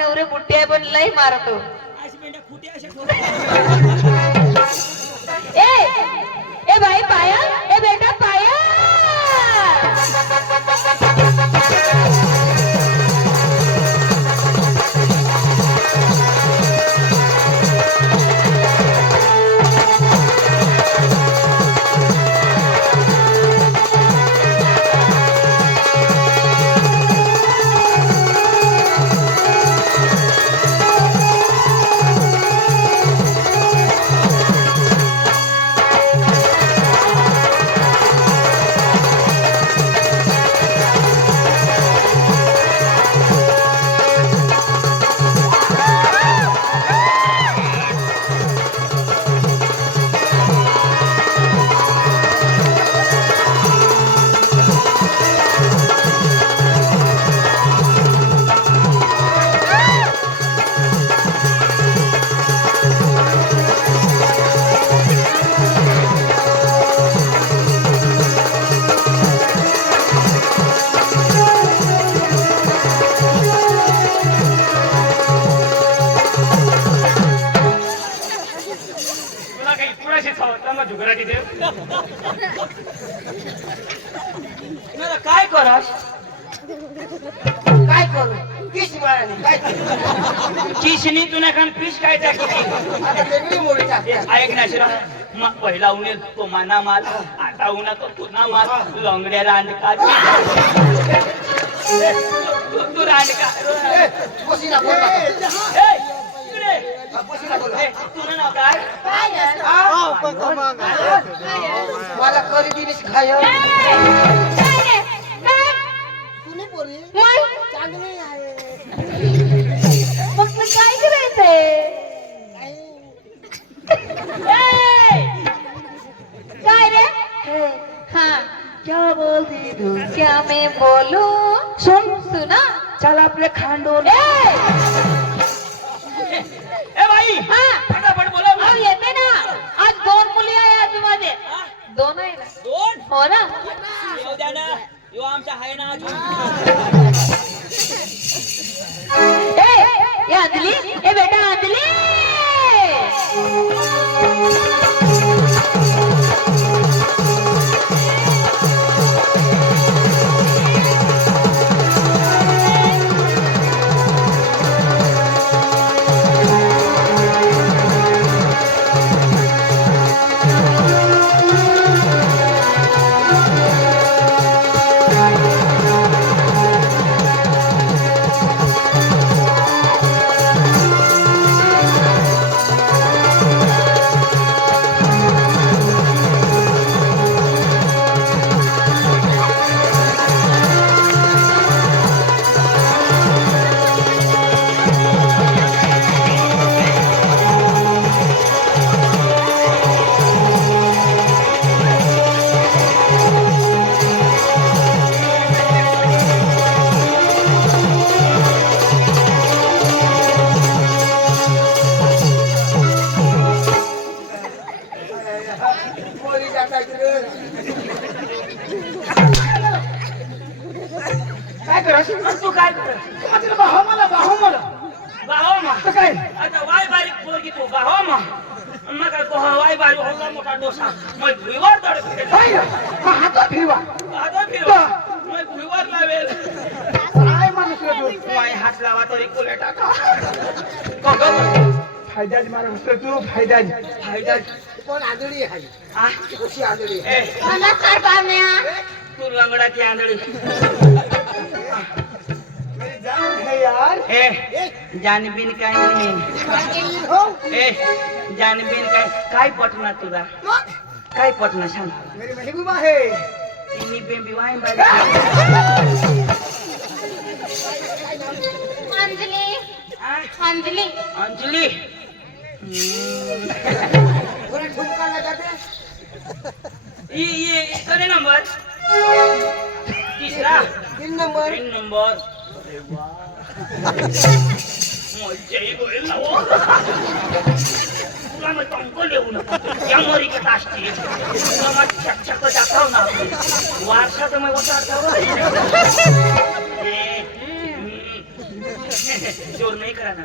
नवरे बुट्टी आहे पण लई मारतो. ए ए भाई पाया, ए बेटा पाया. काय करस काय करू किस मिळाली काय किसनी तुला खान पीस काय टाकी आता वेगळी मोडी टाकते. ऐक ना शिरा पहिला उन्हेल तो माना माल आता उन्हा तो तुना माल लंगड्याला अंडका तू रांडका बसीना बोल तुला नाव काय मला करी दिलीस खाय तुने बोलली चांगली आहे. मग काय करायचंय? काय रे? हाँ क्या बोलती तू? क्या मैं बोलूं? सुना चल आपले खांडोल ए बाई हाँ फटाफट बोला अब येते ना. आज 2 मुली आहे आजूबाजूला. 2 आहे ना? 2 हो ना? येऊ द्या ना यो आमचा आहे ना अजून ए अंजली, ए बेटा अंजली. काय करस तू काय कर मला बाहो मा काय आता वाय बारीक पोरगी तू बाहो मा मग को वाय बारीक होला मोठा डोसा मग भुईवर तड हात फिरवा आता फिरवा मग भुईवर लावेल काय माणूस रे तू वाय हात लावा तरी कोले टाका फायदाच मारा तू फायदाच पण आंधळी आहे आ कशी आंधळी ए नमस्कार पाहुण्या. तू लंगडाची आंधळी जान है यार ए जानबीन काय नाही ए जानबीन काय पटना तुला काय पटना सांग मेरी महबूबा है इनी बेबी वाई बाई अंजली अंजली अंजली थोड़ा ठुमका लगाते ये करे नंबर तीसरा 3 नंबर 3 नंबर अरे वाह मजा येईल ना वो तुला मग टंको देऊ नको या मोरी का तासती तुला मग चकचक दाखव ना वारसा तर मग उतार जोर नाही करा ना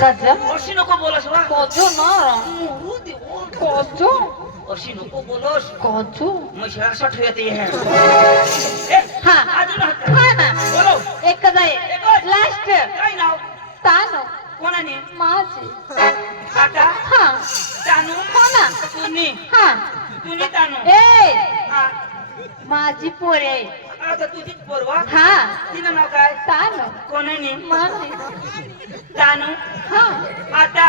कज अशी नको बोलस वा कज ना कज अशी नको बोलस कज मग शरासट येते हे हा अजून हा ना बोलो एकच आहे एकच. लास्ट काय नाव तानो कोणाने माझी काका हा तानू हो ना तुनी हा तुनी तानू ए हा माझी पोरे आता तुझीच पोरवा हा तिनं नाव काय तानो कोणाने माझी तानू हा आता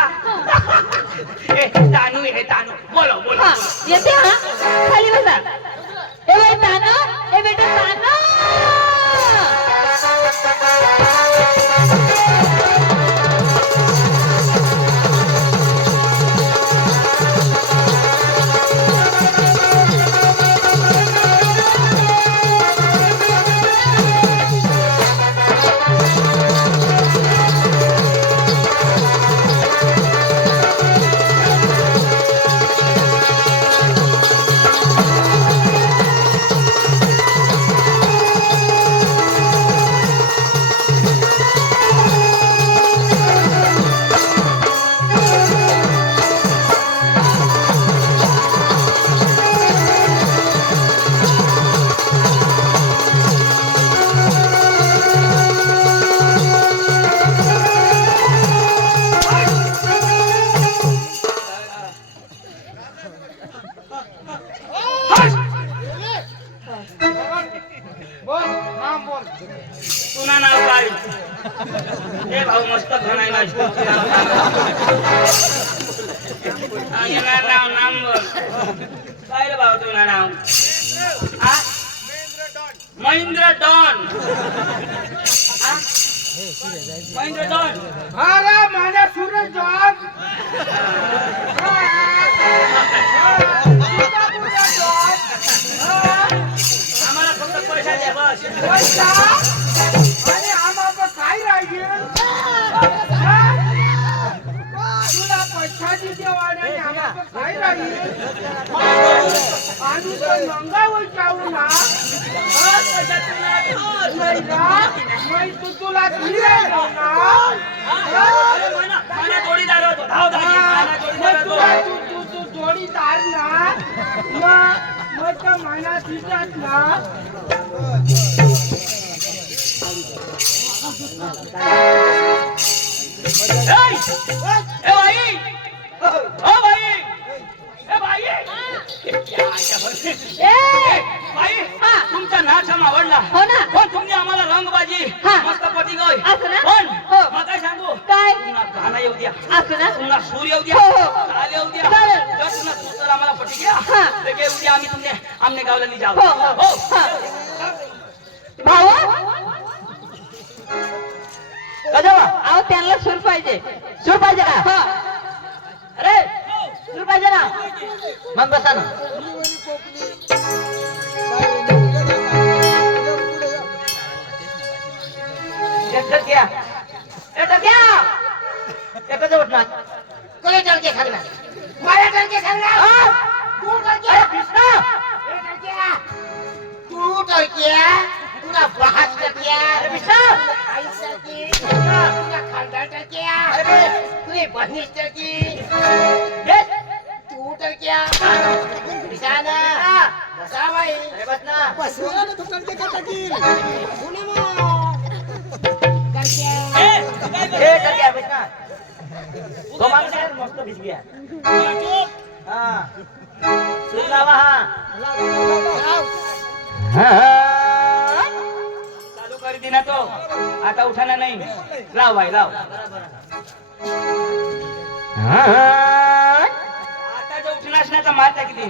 ए तानू हे तानू बोलो बोलो हा येते हा खाली बसा ए बाई तानो ए बेटा तानो बोल नाम बोल तुना नाव काय ए भाऊ मस्त घणाय ना येणार नाव नाम बोल काय रे भाऊ तुना नाव आ महेंद्र डॉन आ? महेंद्र डॉन अरे माझ्या सूरज जॉन आम्हाला फक्त पैसा द्या बस आणि आम्हाला काय राहील तुला पैशाची देवाने आणि आम्हाला काय राहील आणि तो मंगावर जाऊ ना नाही ना मी तू तुला दिले ना अरे मना जोडीदार होतो धाव धाव मना जोडीदार मग तुला होतो तू जोडीदार ना मग तर मना दिसत ना ए भाई ओ भाई ए भाई ए भाई हा. तुमचा नाच आम आवडला हो ना पण तुम्ही आम्हाला रंगबाजी हा. मस्त पटी गय असं ना? पण हो. मग काय सांगू काय पुन्हा गाणं येऊ द्या असं ना पुन्हा सूर येऊ द्या हो, हो. ताल येऊ द्या चालेल. जर पुन्हा सूर तर आम्हाला पटी घ्या हा. ते काय उद्या आम्ही तुमने आमने गावला नाही जाऊ हो, हो. हा. भाऊ अहो त्यांना सूर पाहिजे सूर पाहिजे का अरे सूर पाहिजे ना मग बसा ना टक्या एकच उठणार कोणी टळके सांगणार मला टळके सांगणार तू टळके तू टळके तुला 5 तुला खानदार टळके तुझी बहिणी टळकी तू टळक्या बसा बाई बस ना टक्या बस ना तो माणूस आहे मस्त भिजली हा सूर लावा हा चालू कर दे ना तो आता उठाना नाही लाव भाई लाव आता जो उठणार नाही तर मारता किती